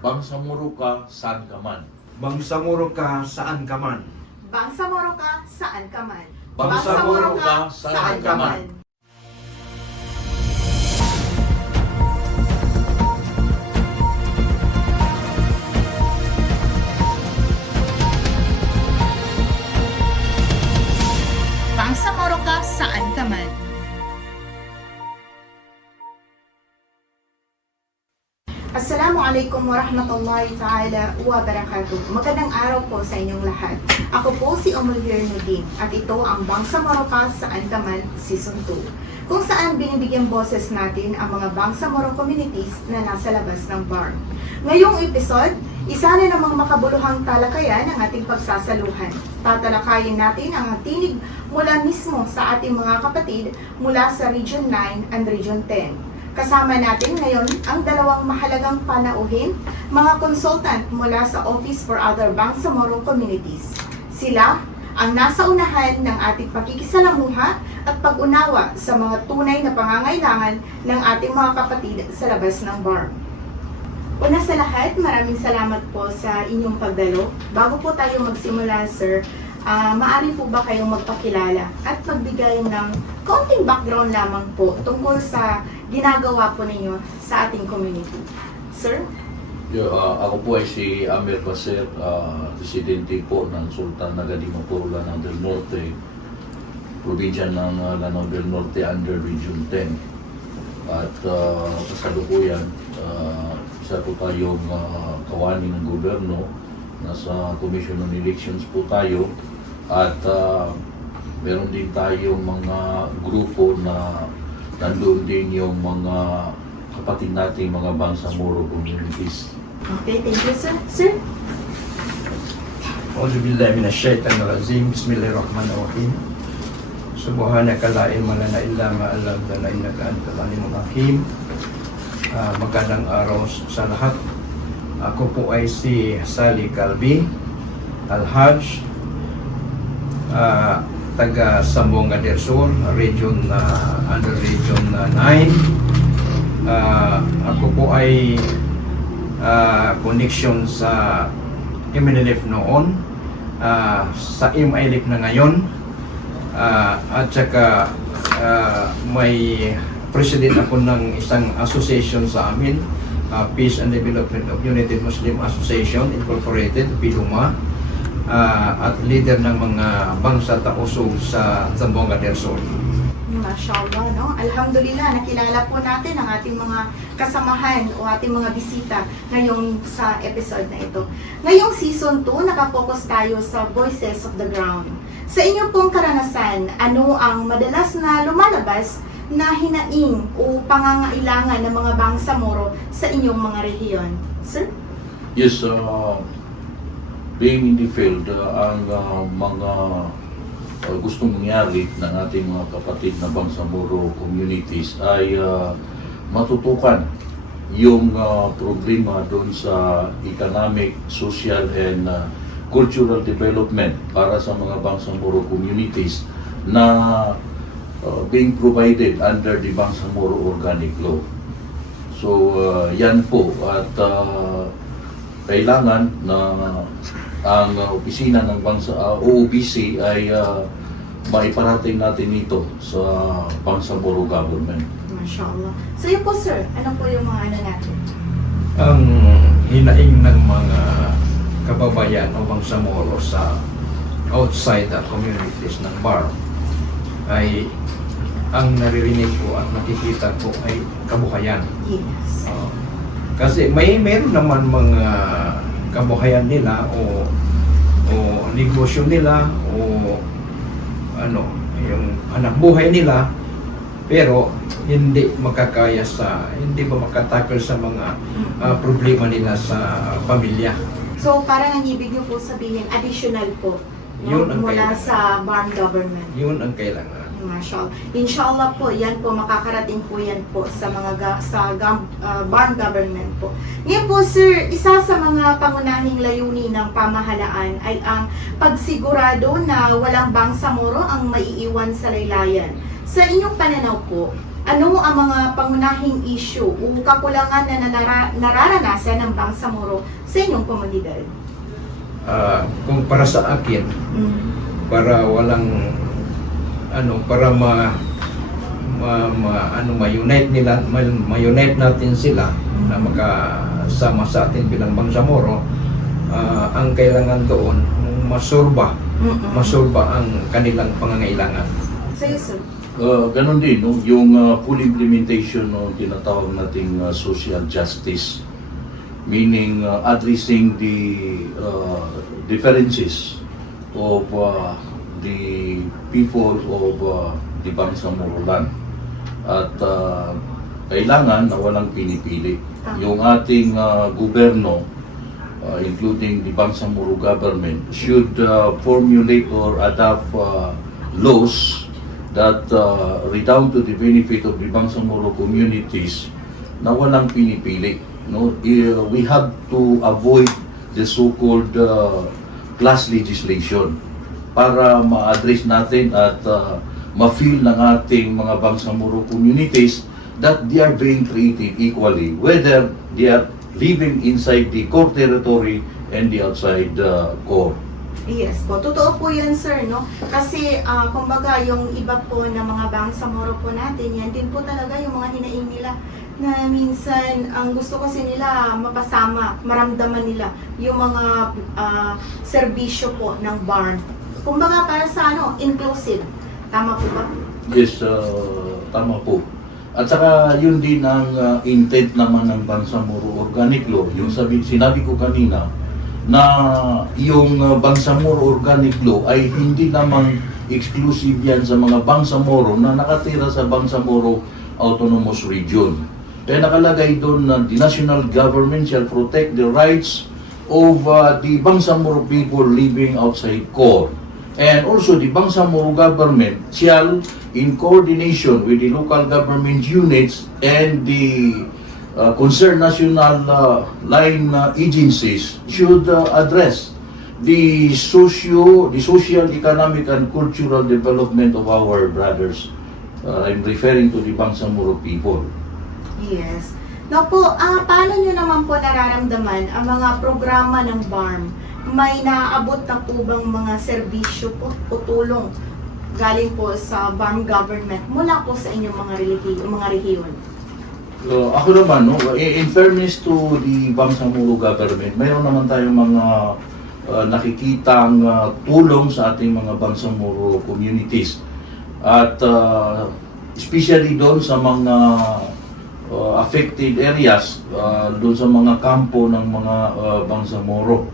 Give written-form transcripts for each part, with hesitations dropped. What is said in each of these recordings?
Bangsamoro ka, saan ka man. Bangsamoro ka saan ka man. Bangsamoro ka saan ka man. Bangsamoro ka, saan ka man. Bangsamoro ka saan ka man. Assalamualaikum warahmatullahi ta'ala wa barakatuh. Magandang araw po sa inyong lahat. Ako po si Omulvir Nudin at ito ang Bangsamoro Ka Saan Ka Man Season 2, kung saan binibigyan boses natin ang mga Bangsamoro communities na nasa labas ng bar. Ngayong episode, isa na namang makabuluhang talakayan ang ating pagsasaluhan. Tatalakayin natin ang tinig mula mismo sa ating mga kapatid mula sa Region 9 and Region 10. Kasama natin ngayon ang dalawang mahalagang panauhin, mga consultant mula sa Office for Other Bangsamoro Communities. Sila ang nasa unahan ng ating pakikisalamuha at pag-unawa sa mga tunay na pangangailangan ng ating mga kapatid sa labas ng bar. Una sa lahat, maraming salamat po sa inyong pagdalo. Bago po tayo magsimula, sir, maaari po ba kayong magpakilala at magbigay ng konting background lamang po tungkol sa ginagawa po ninyo sa ating community? Sir? Ako po ay si Amir Paser, residente po ng Sultan Nagadima Puro Lanao del Norte, probinsya ng Lanao del Norte under Region 10. At kasalukuyan, isa po tayong kawani ng gobyerno. Nasa Commission on Elections po tayo at meron din tayong mga grupo na nandoon din yung mga kapatid nating mga Bangsamoro communities. Okay, thank you, sir. Sir? Auzubillahi minasyaitanirrajim. Bismillahirrahmanirrahim. Subhanaka la ilma lana illa ma 'allamtana innaka antal alimul hakim. Magandang araw sa lahat. Ako po ay si Sally Calvi Al-Hajj, taga Zamboanga del Sur, under Region 9. Ako po ay connection sa MNLF noon, sa MILF na ngayon, at saka may president ako ng isang association sa amin, Peace and Development of United Muslim Association Incorporated, PIDUMA, at leader ng mga bangsa tausog sa Zamboanga del Sur. Mashallah, no? Alhamdulillah, nakilala po natin ang ating mga kasamahan o ating mga bisita ngayong sa episode na ito. Ngayong season 2, nakapokus tayo sa Voices of the Ground. Sa inyong pong karanasan, ano ang madalas na lumalabas na hinaing o pangangailangan ng mga Bangsamoro sa inyong mga rehiyon? Sir? Yes, being in the field, ang mga gustong mangyari ng ating mga kapatid na Bangsamoro communities ay matutukan yung problema doon sa economic, social, and cultural development para sa mga Bangsamoro communities na being provided under the Bangsamoro Organic Law. So, yan po. At kailangan na ang opisina ng OOBC ay maiparating natin ito sa Bangsamoro government. Mashallah. So yun po, sir, ano po yung mga ano natin? Ang hinaing ng mga kababayan o Bangsamoro sa outside the communities ng bar ay ang naririnig ko at nakikita ko ay kabuhayan. Yes. Kasi meron naman mga kabuhayan nila o negosyo nila o ano, yung anak buhay nila, pero hindi makakaya hindi ba makatakal sa mga problema nila sa pamilya. So parang ang ibig niyo po sabihin, additional po, no? Yun ang Mula kailangan. sa barn government. Yun ang kailangan. Mashallah. Inshallah po, yan po, makakarating po yan po sa mga barn government po. Ngayon po, sir, isa sa mga pangunahing layunin ng pamahalaan ay ang pagsigurado na walang Bangsamoro ang maiiwan sa laylayan. Sa inyong pananaw po, ano ang mga pangunahing issue o kakulangan na nararanasan ng Bangsamoro sa inyong komunidad? Kung para sa akin, para walang para ma-unite natin sila na makasama sa atin bilang Bangsamoro, ang kailangan doon masolba ang kanilang pangangailangan. Sa'yo, sir? Ganon din, no? Yung full implementation ng tinatawag nating social justice, meaning addressing the differences of the people of the Bangsamoro land. At kailangan na walang pinipili. Yung ating gobyerno, including the Bangsamoro government, should formulate or adopt laws that redound to the benefit of the Bangsamoro communities na walang pinipili. No? We have to avoid the so-called class legislation para ma-address natin at ma-feel ng ating mga Bangsamoro communities that they are being treated equally, whether they are living inside the core territory and the outside core. Yes po, totoo po yun, sir, no? Kasi, kumbaga, yung iba po na mga Bangsamoro po natin, yan din po talaga yung mga hinaing nila na minsan, ang gusto kasi nila mapasama, maramdaman nila yung mga serbisyo po ng barn. Kumbaga, para sa inclusive. Tama po ba? Yes, tama po. At saka yun din ang intent naman ng Bangsamoro Organic Law. Yung sinabi ko kanina, na yung Bangsamoro Organic Law ay hindi namang exclusive yan sa mga Bangsamoro na nakatira sa Bangsamoro Autonomous Region. Kaya nakalagay doon na the national government shall protect the rights of the Bangsamoro people living outside core. And also the Bangsamoro government shall, in coordination with the local government units and the concerned national line agencies, should address the social, economic, and cultural development of our brothers. I'm referring to the Bangsamoro people. Yes. Now po, paano nyo naman po nararamdaman ang mga programa ng BARM? May naaabot na po bang mga serbisyo po o tulong galing po sa BARM government mula po sa inyong mga rehiyon? Ako naman, no, in fairness to the Bangsamoro government, mayroon naman tayong mga nakikitang tulong sa ating mga Bangsamoro communities. At especially doon sa mga affected areas, doon sa mga kampo ng mga Bangsamoro.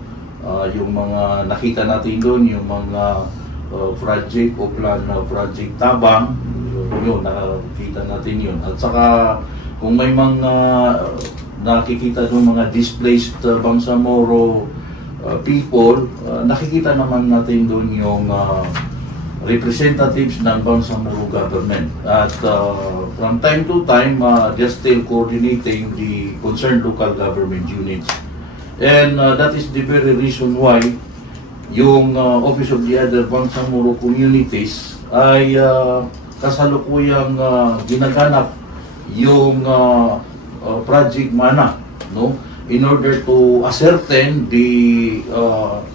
Yung mga nakita natin doon, yung mga project o plan na project tabang, yun, nakikita natin yun. At saka kung may mga nakikita ng mga displaced Bangsamoro people, nakikita naman natin doon yung representatives ng Bangsamoro government. At from time to time, they're still coordinating the concerned local government units. And that is the very reason why yung Office of the Other Bangsamoro Communities ay kasalukuyang ginaganap yung Project Mana, no? In order to ascertain the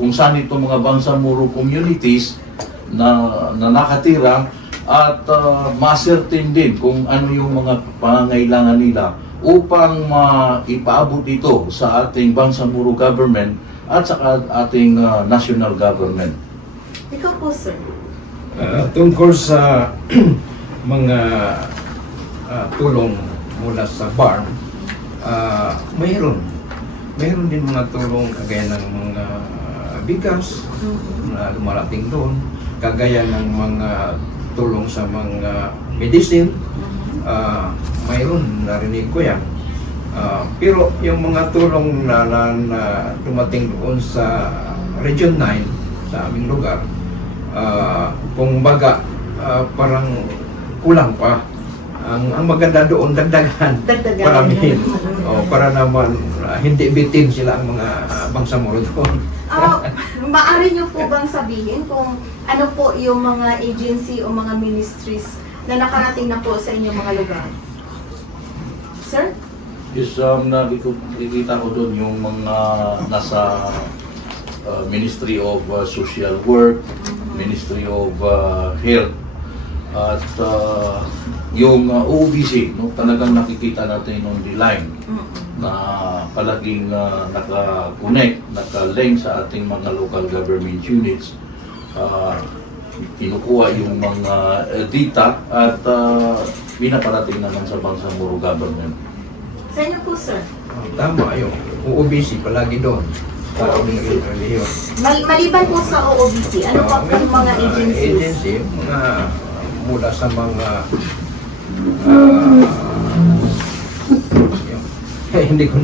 kung saan itong mga Bangsamoro communities na nakatira at ma-ascertain din kung ano yung mga pangangailangan nila upang ipaabot ito sa ating Bangsamoro government at sa ating national government. Ikaw po, sir. Tungkol sa mga tulong mula sa BARM, mayroon din mga tulong kagaya ng mga bigas na lumarating doon, kagaya ng mga tulong sa mga medicine. Mayroon, narinig ko yan. Pero yung mga tulong na dumating doon sa Region 9, sa aming lugar, kung baga, parang kulang pa. Ang maganda doon, dagdagan. Paramihin. Para naman hindi bitin sila ang mga Bangsamoro doon. Maaari nyo po bang sabihin kung ano po yung mga agency o mga ministries na nakarating na po sa inyong mga lugar? Sir? Is nakikita ko doon yung mga nasa Ministry of Social Work, Ministry of Health, at yung OVC, no, talagang nakikita natin on the line na palaging naka-connect, naka-link sa ating mga local government units. Kinukuha yung mga data at pinaparating naman sa Bangsamoro government. Sa inyo po, sir? Tama yung OOBC palagi doon. Sa OOBC. relihiyon. Maliban po sa OOBC, ano pa po yung mga agencies? Agency, mga mula sa mga hindi ko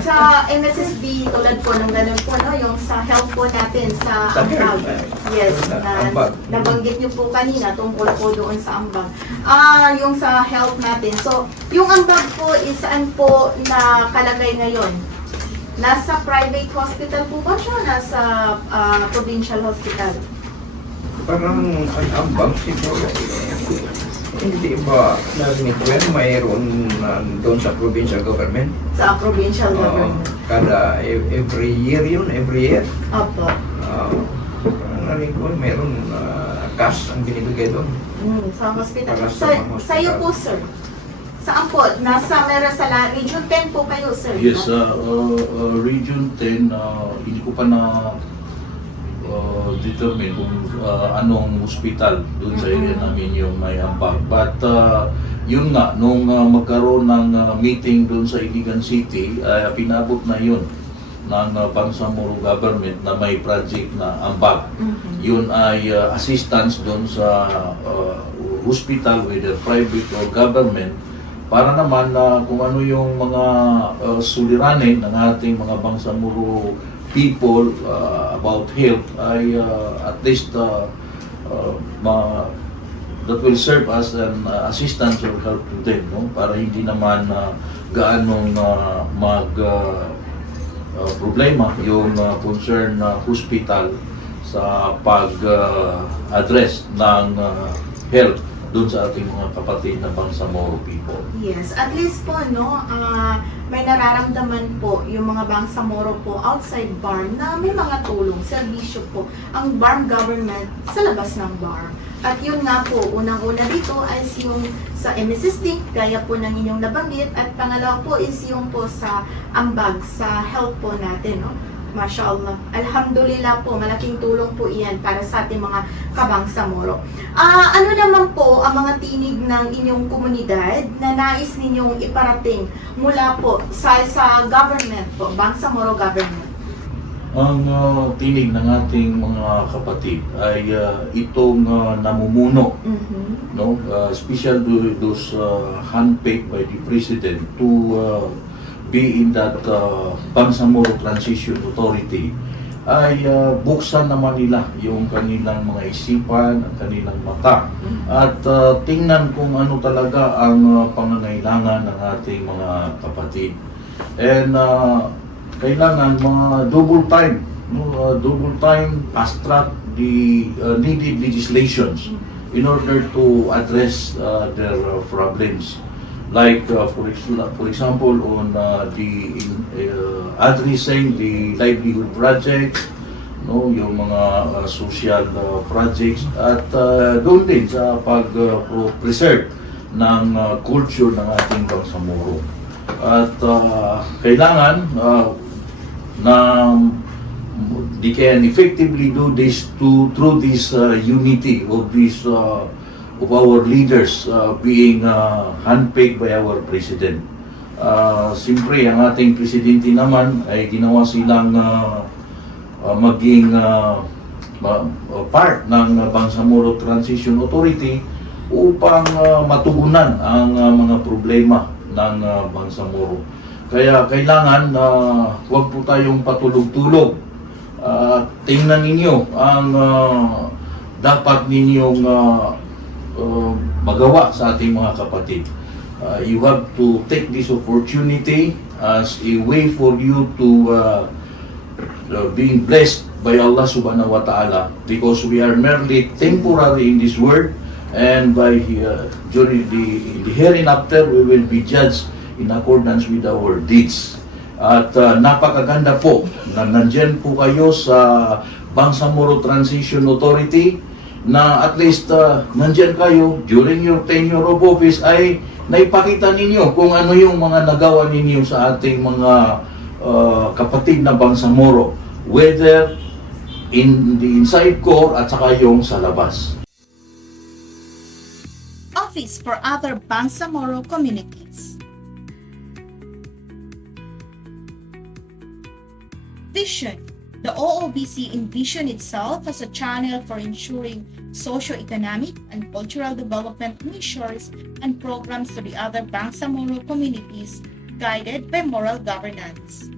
Sa MSSB, tulad po ng ganun po, no? Yung sa health po natin, sa Sa ambag. health, Yes, ambag. nabanggit niyo po kanina tungkol po doon sa ambag. Yung sa health natin. So, yung ambag po, saan po nakalagay ngayon? Nasa private hospital po ba siya? Nasa provincial hospital? parang ang ambag siguro. Hindi ba narinig ko yan, mayroon doon sa provincial government? Sa provincial Oo, government. kada every year yun, every year. Opo. Parang narinig ko, mayroon cash ang binibigay doon. Sa hospital. Para Sa sa mga hospital. sa'yo po, sir? Saan po? Meron sa Region 10 po kayo, sir? Yes, no? Region 10, hindi ko pa na determine kung anong hospital doon sa area namin yung may ambag. But yun nga, nung magkaroon ng meeting doon sa Iligan City, pinabot na yun ng Bangsamoro government na may project na ambag. Yun ay assistance doon sa hospital, whether private or government, para naman kung ano yung mga suliranin ng ating mga Bangsamoro people about health ay at least that will serve as an assistance or help to them, no? Para hindi naman gaanong problema yung concern na hospital sa pag-address ng health doon sa ating mga kapatid na Bangsamoro people. Yes, at least po, no, may nararamdaman po yung mga Bangsamoro po outside BARM na may mga tulong, serbisyo po ang BARM government sa labas ng BARM. At yun nga po, unang-una dito ay yung sa MSSD, gaya po ng inyong nabanggit, at pangalawa po is yung po sa ambag, sa health po natin, no? Mashallah. Alhamdulillah po, malaking tulong po iyan para sa ating mga kabangsamoro. Ano naman po ang mga tinig ng inyong komunidad na nais ninyong iparating mula po sa government po, Bangsamoro government? Ang tinig ng ating mga kapatid ay itong namumuno, no? Special to those handpicked by the President to be in that Bangsamoro Transition Authority, ay buksan naman nila yung kanilang mga isipan, ang kanilang mata, at tingnan kung ano talaga ang pangangailangan ng ating mga kapatid. And kailangan mga double time, no? Double time, fast track the needed legislations in order to address their problems. Like for example on the addressing the livelihood projects, no, yung mga social projects, at doon din sa pag-preserve ng culture ng ating Bangsamoro. At kailangan na they can effectively do this through this unity of this of our leaders being handpicked by our President. Siyempre, ang ating Presidente naman ay ginawa silang maging part ng Bangsamoro Transition Authority upang matugunan ang mga problema ng Bangsamoro. Kaya kailangan huwag po tayong patulog-tulog. Tingnan ninyo ang dapat ninyong magawa sa ating mga kapatid. You have to take this opportunity as a way for you to being blessed by Allah subhanahu wa ta'ala, because we are merely temporary in this world, And by during the hereinafter, we will be judged in accordance with our deeds. At napakaganda po na nandyan po kayo sa Bangsamoro Transition Authority na at least nandyan kayo during your tenure of office ay naipakita ninyo kung ano yung mga nagawa ninyo sa ating mga kapatid na Bangsamoro, whether in the inside core at saka yung sa labas. Office for other Bangsamoro communities. Vision. The OOBC envisioned itself as a channel for ensuring socio-economic and cultural development measures and programs to the other Bangsamoro communities guided by moral governance.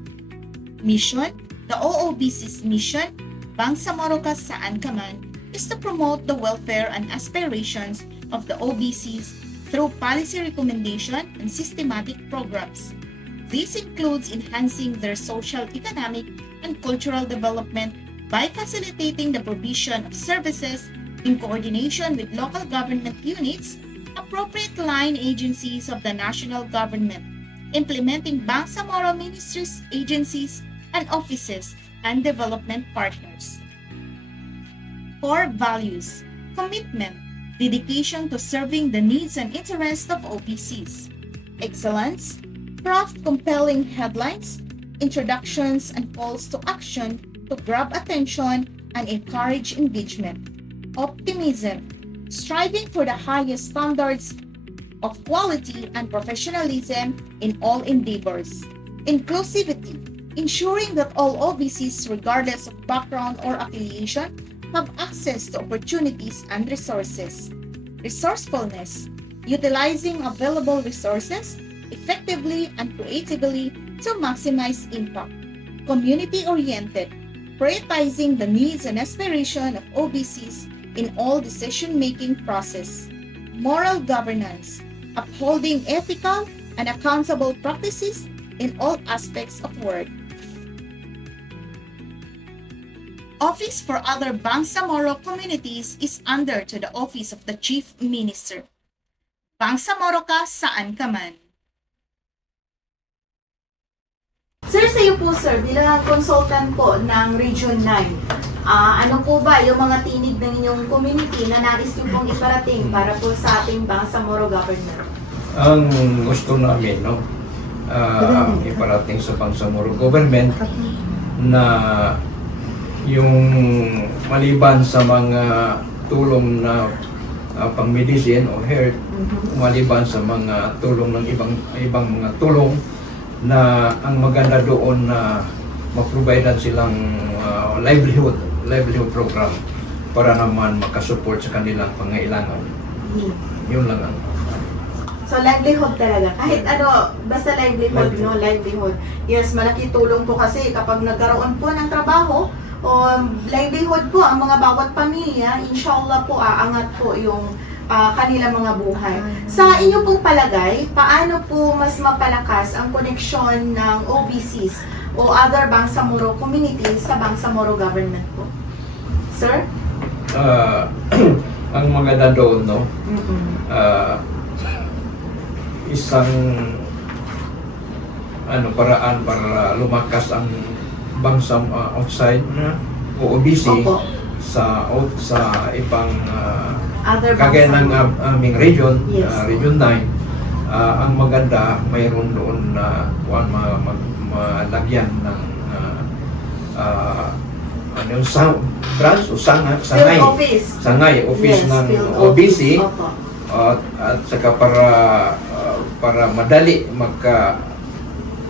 Mission. The OOBC's mission, Bangsamoro Ka Saan Ka Man, is to promote the welfare and aspirations of the OBCs through policy recommendation and systematic programs. This includes enhancing their social, economic, and cultural development by facilitating the provision of services in coordination with local government units, appropriate line agencies of the national government, implementing Bangsamoro ministries, agencies, and offices, and development partners. Core values: commitment, dedication to serving the needs and interests of OBCs, excellence, craft compelling headlines, introductions, and calls to action to grab attention and encourage engagement, optimism, striving for the highest standards of quality and professionalism in all endeavors, inclusivity, ensuring that all OBCs, regardless of background or affiliation, have access to opportunities and resources. Resourcefulness, utilizing available resources effectively and creatively to maximize impact. Community-oriented, prioritizing the needs and aspiration of OBCs in all decision-making process. Moral governance, upholding ethical and accountable practices in all aspects of work. Office for other Bangsamoro communities is under to the Office of the Chief Minister. Bangsamoro Ka Saan Ka Man. Sir, sa iyo po sir, bilang consultant po ng Region 9, ano po ba yung mga tinig ng inyong community na nais niyo pong iparating para po sa ating Bangsamoro government? Ang gusto namin, no, iparating sa Bangsamoro government na yung maliban sa mga tulong na pang-medicine o health, maliban sa mga tulong ng ibang mga tulong na ang maganda doon na ma-providean silang livelihood program para naman makasupport sa kanilang pangailangan. Yun lang ang So, livelihood talaga. Kahit ano, basta livelihood, no? Livelihood. Yes, malaki tulong po kasi kapag nagkaroon po ng trabaho o livelihood po ang mga bawat pamilya, inshallah po aangat po yung kanilang mga buhay. Sa inyo pong palagay, paano po mas mapalakas ang koneksyon ng OBCs o other Bangsamoro communities sa Bangsamoro government po? Sir? Ang maganda doon, no? Isang paraan para lumakas ang bangsam outside na o OBC Opo. sa ibang Other kagaya ng Bangsamoro. aming region, Yes. Region 9, ang maganda mayroon doon na malagyan ng branch o sangay Field office. office Yes, ng field OBC. office. Opo. At saka para madali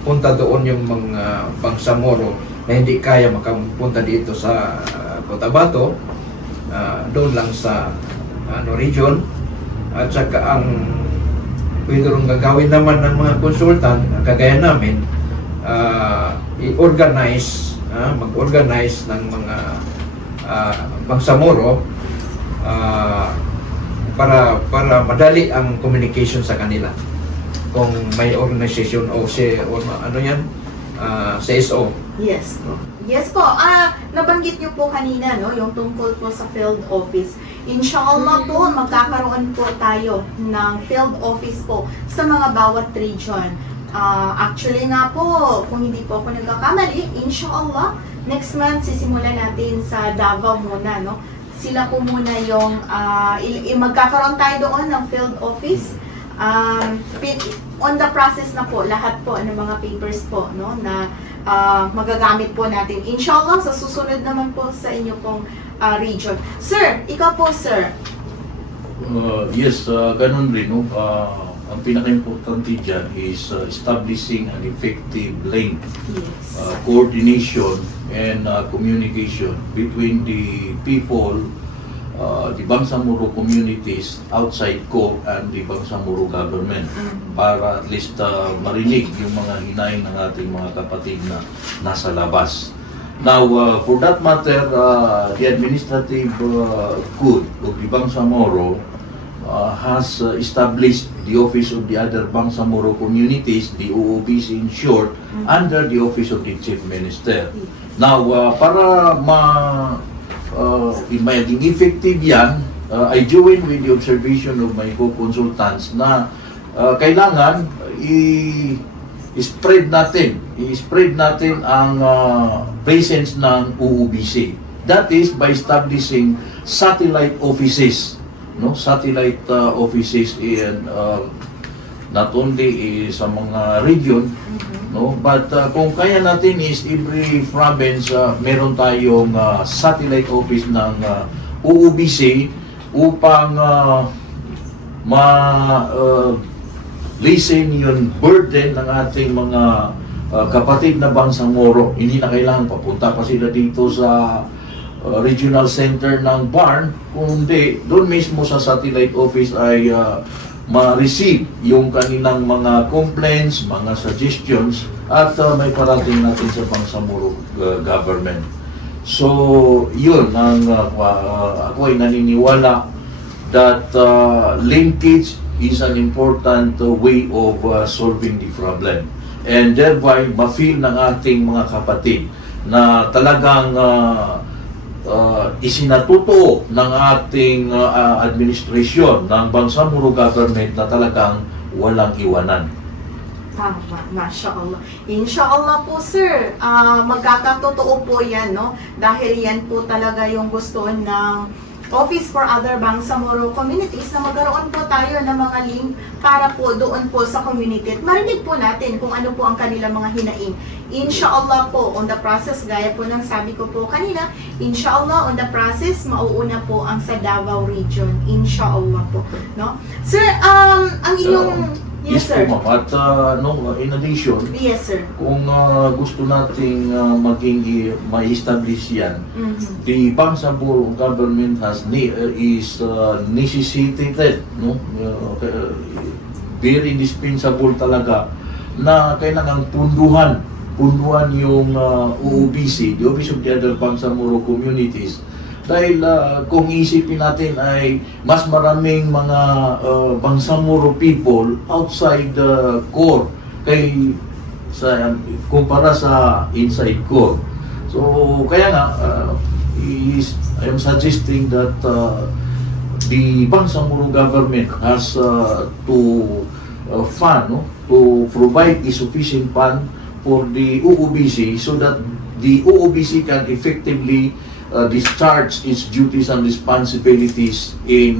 punta doon yung mga Bangsamoro na hindi kaya makapunta dito sa Cotabato, doon lang sa region. At saka ang pwede rin gagawin naman ng mga consultant kagaya namin, mag-organize ng mga Bangsamoro para madali ang communication sa kanila. Kung may organization o ano yan, CSO. Yes po. Yes po. Nabanggit niyo po kanina, no, yung tungkol po sa field office. Inshallah po, magkakaroon po tayo ng field office po sa mga bawat region. Actually nga po, kung hindi po ako nagkakamali, inshallah, next month sisimulan natin sa Davao muna, no? Sila po muna yung, magkakaroon tayo doon ng field office. On the process na po, lahat po ng mga papers po, no, na magagamit po natin. Inshallah, sa susunod naman po sa inyo pong region. Sir, ikaw po, sir. Yes, ganun rin. No? Ang pinaka-importante dyan is establishing an effective link, Yes. coordination, and communication between the people, the Bangsamoro communities outside CORE and the Bangsamoro government para at least marinig yung mga hinaing ng ating mga kapatid na nasa labas. Now, for that matter, the administrative code of the Bangsamoro has established the Office of the Other Bangsamoro Communities, the OOBC in short, under the Office of the Chief Minister. Now, para maging effective yan, I join with the observation of my co-consultants na kailangan i-spread natin ang presence ng OOBC. That is by establishing satellite offices, no? Satellite offices in not only sa mga region, no, but kung kaya natin is every province meron tayong satellite office ng OOBC upang lessen yung burden ng ating mga kapatid na Bangsamoro. Hindi na kailangan papunta pa sila dito sa regional center ng Barn, kundi doon mismo sa satellite office ay ma-receive yung kanilang mga complaints, mga suggestions, at may parating natin sa Bangsamoro government. So, yun, ako ay naniniwala that linkage is an important way of solving the problem. And thereby, ma-feel ng ating mga kapatid na talagang isinatuto ng ating administrasyon ng Bangsamoro government na talagang walang iwanan. Tama, mashallah. Inshallah po, sir, magkakatotoo po yan, no? Dahil yan po talaga yung gusto ng Office for Other Bangsamoro Communities na magkaroon po tayo ng mga link para po doon po sa community at marinig po natin kung ano po ang kanilang mga hinaing. Inshallah po, on the process, gaya po ng sabi ko po kanina, inshallah, on the process, mauuna po ang sa Davao region. Inshallah po, no? Sir, ang inyong... Yes, sir. Po, ma'am. At in addition, Yes, sir. kung gusto nating ma-establish yan, the Bangsamoro government is necessitated, no? Very indispensable talaga na kailangan punduhan yung OOBC, the Office of the Other Bangsamoro Communities. Dahil kung isipin natin ay mas maraming mga Bangsamoro people outside the core kumpara sa inside core. So kaya nga I am suggesting that the Bangsamoro government has to provide the sufficient fund for the OOBC so that the OOBC can effectively discharge its duties and responsibilities in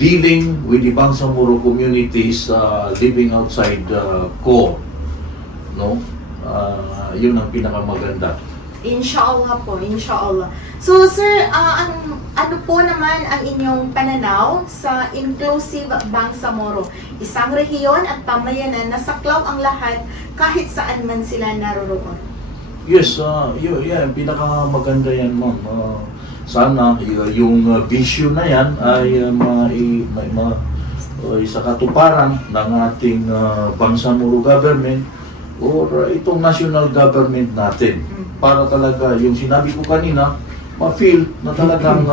dealing with the Bangsamoro communities living outside core. No? Yun ang pinakamaganda. Inshallah po, inshallah. So sir, ano po naman ang inyong pananaw sa Inclusive Bangsamoro? Isang rehiyon at pamayanan na saklaw ang lahat kahit saan man sila naroroon. Yes, pinakamaganda yan, ma'am. Sana yung vision na yan ay sa katuparan ng ating Bangsamoro government or itong national government natin. Para talaga, yung sinabi ko kanina, ma-feel na talagang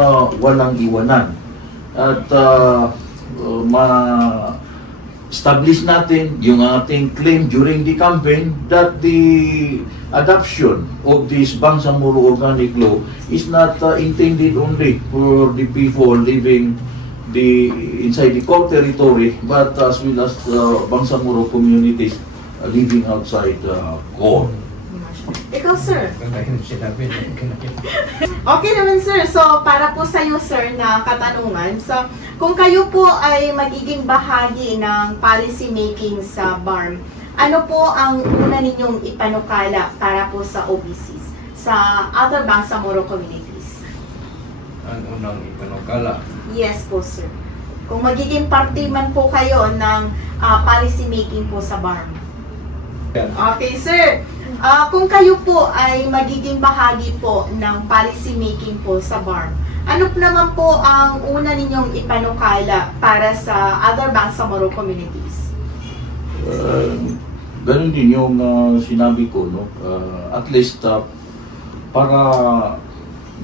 establish natin yung ating claim during the campaign that the adoption of this Bangsamoro Organic Law is not intended only for the people living inside the core territory, but as well as Bangsamoro communities living outside core. Ikaw, sir. Kaya sinabi niya. Okay naman, sir. So, para po sa iyo, sir, na katanungan. So, kung kayo po ay magiging bahagi ng policy making sa BARM, ano po ang una ninyong ipanukala para po sa OBCs, sa other Bangsamoro communities? Ang unang ipanukala. Yes po, sir. Kung magiging party man po kayo ng policy making po sa BARM. Okay, sir. Kung kayo po ay magiging bahagi po ng policy making po sa BARM, ano po naman po ang una ninyong ipanukala para sa other Bangsamoro communities? Ganun din yung sinabi ko, no? At least para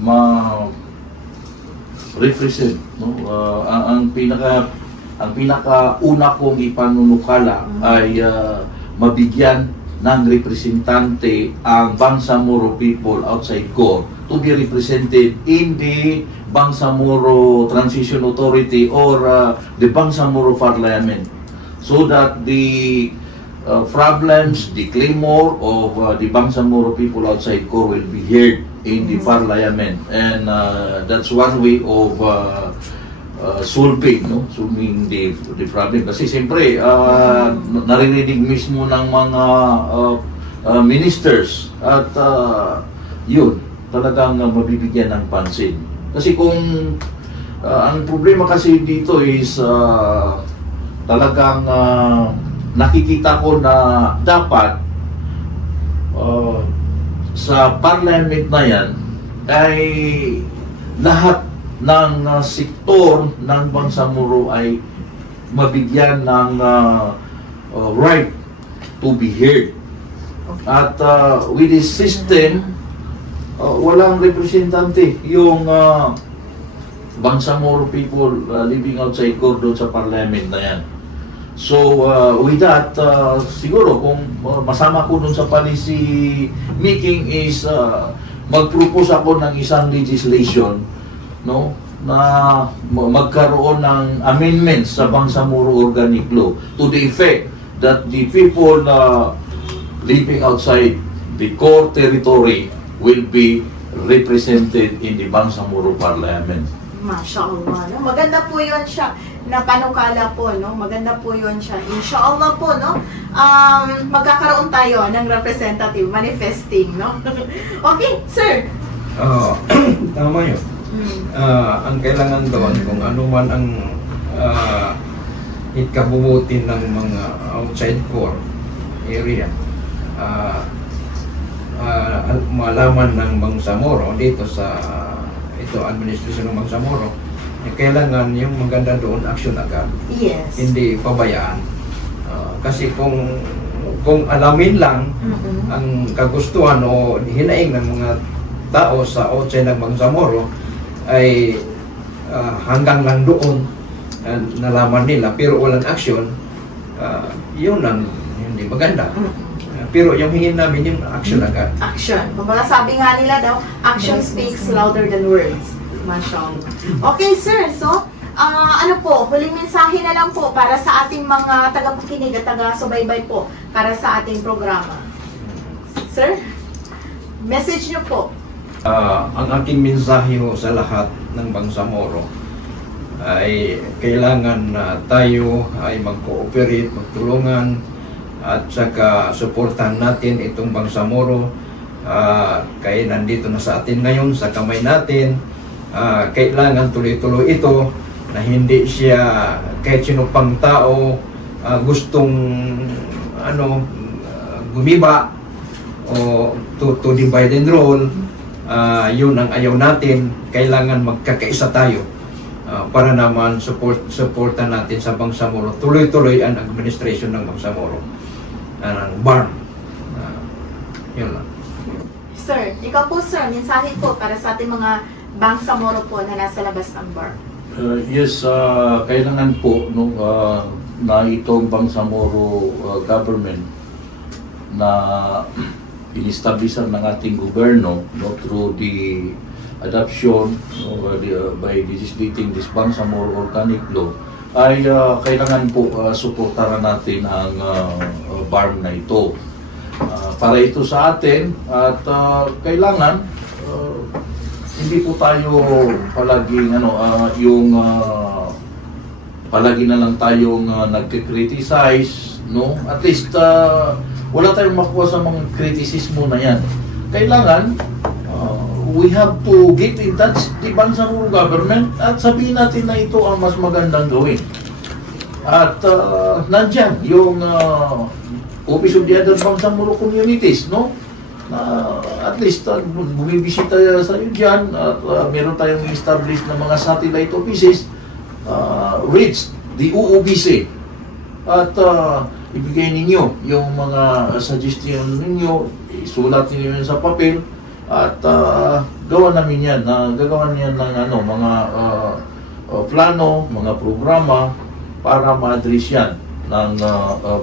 ma-represent, no? Ang pinaka-una kong ipanunukala ay mabigyan ng representante ang Bangsamoro people outside core to be represented in the Bangsamoro Transition Authority or the Bangsamoro Parliament, so that the problems, the clamor of the Bangsamoro people outside core will be heard in the Parliament, and that's one way of solving the problem. Kasi siyempre, naririnig mismo ng mga ministers at yun, talagang mabibigyan ng pansin. Kasi kung ang problema kasi dito is talagang nakikita ko na dapat sa parliament na yan ay lahat ng sektor ng Bangsamoro ay mabigyan ng right to be heard. At with this system, walang representante yung Bangsamoro people living outside core doon sa parliament na yan. So with that, siguro kung masama ko doon sa policy making is mag-propose ako ng isang legislation, no, na magkaroon ng amendments sa Bangsamoro Organic Law to the effect that the people living outside the core territory will be represented in the Bangsamoro Parliament. Mashallah, no? Maganda po yun siya na panukala po, no? Maganda po yun siya. Inshallah po, no? Magkakaroon tayo ng representative manifesting, no? Okay, sir. Tama yun. Ang kailangan doon, kung ano man ang ikabubuti ng mga outside core area, malaman ng Bangsamoro dito sa administrasyon ng Bangsamoro, kailangan yung maganda doon action agad. Yes. Hindi pabayaan. Kasi kung alamin lang ang kagustuhan o hinaing ng mga tao sa outside ng Bangsamoro, ay hanggang lang doon nalaman nila pero walang action, yun ang hindi maganda. Pero yung hingin namin yung action agad. Action. Kumbaga sabi nga nila daw, action speaks louder than words. Mashallah. Okay, sir. So, ano po, huling mensahe na lang po para sa ating mga tagapakinig at taga-subaybay po para sa ating programa. Sir, message niyo po. Ang aking mensahe ho sa lahat ng Bangsamoro ay kailangan na tayo ay mag-cooperate, magtulungan, at saka suportahan natin itong Bangsamoro. Kaya nandito na sa atin ngayon, sa kamay natin. Kailangan tuloy-tuloy ito, na hindi siya kahit sino pang tao gustong gumiba o to divide and rule. Yun ang ayaw natin. Kailangan magkakaisa tayo para naman supportan natin sa Bangsamoro. Tuloy-tuloy ang administration ng Bangsamoro, ng BARM. Yun lang. Sir, ikaw po, sir, mensahe po para sa ating mga Bangsamoro po na nasa labas ng BARM. Yes, kailangan po, no, na itong Bangsamoro government na inistablisan ng ating gobyerno, no, through the adoption by legislating this Bangsamoro Organic Law, ay kailangan po suportahan natin ang BARM na ito. Para ito sa atin at kailangan hindi po tayo palaging palagi na lang tayong nagke-criticize, no? At least wala tayong makuha sa mga kritisismo na yan. Kailangan we have to get in touch the Bangsamoro government at sabihin natin na ito ang mas magandang gawin. At nandyan yung Office of the Other Bangsamoro Communities, no? At least bumibisita sa iyo dyan at meron tayong established na mga satellite offices, reach the UOBC at ibigay ninyo yung mga suggestion ninyo, isulat ninyo yun sa papel at gawa namin yan, gagawa niyan ng mga plano, mga programa para ma-address yan ng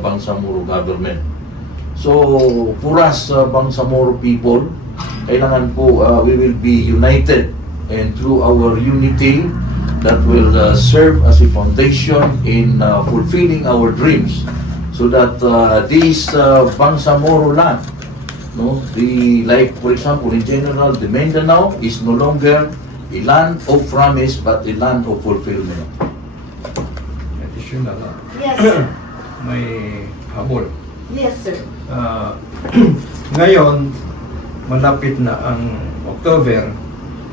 Bangsamoro government. So, for us, Bangsamoro people, kailangan po we will be united, and through our unity that will serve as a foundation in fulfilling our dreams, so that this Bangsamoro land, no, like for example in general, the Mindanao is no longer a land of promise but a land of fulfillment. Additional, Yes, sir. may habol. Yes, sir. Ngayon, malapit na ang October,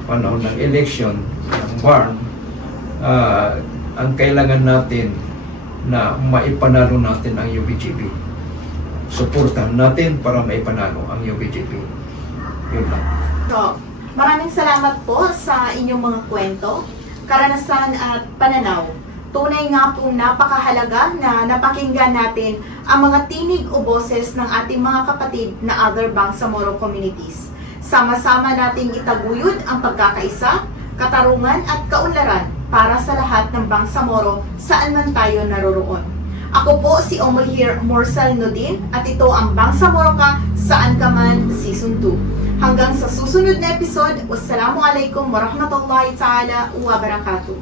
panahon ng election ng BARM. Ang kailangan natin na maipanalo natin ang UBGP. Suportahan natin para maipanalo ang UBGP. Yun lang. So, maraming salamat po sa inyong mga kwento, karanasan at pananaw. Tunay nga pong napakahalaga na napakinggan natin ang mga tinig o boses ng ating mga kapatid na other Bangsamoro communities. Sama-sama nating itaguyod ang pagkakaisa, katarungan at kaunlaran para sa lahat ng Bangsamoro saan man tayo naroroon. Ako po si Omolhir Morsal Nodin at ito ang Bangsamoro Ka Saan Ka Man Season 2. Hanggang sa susunod na episode, wassalamualaikum warahmatullahi ta'ala wa barakatuh.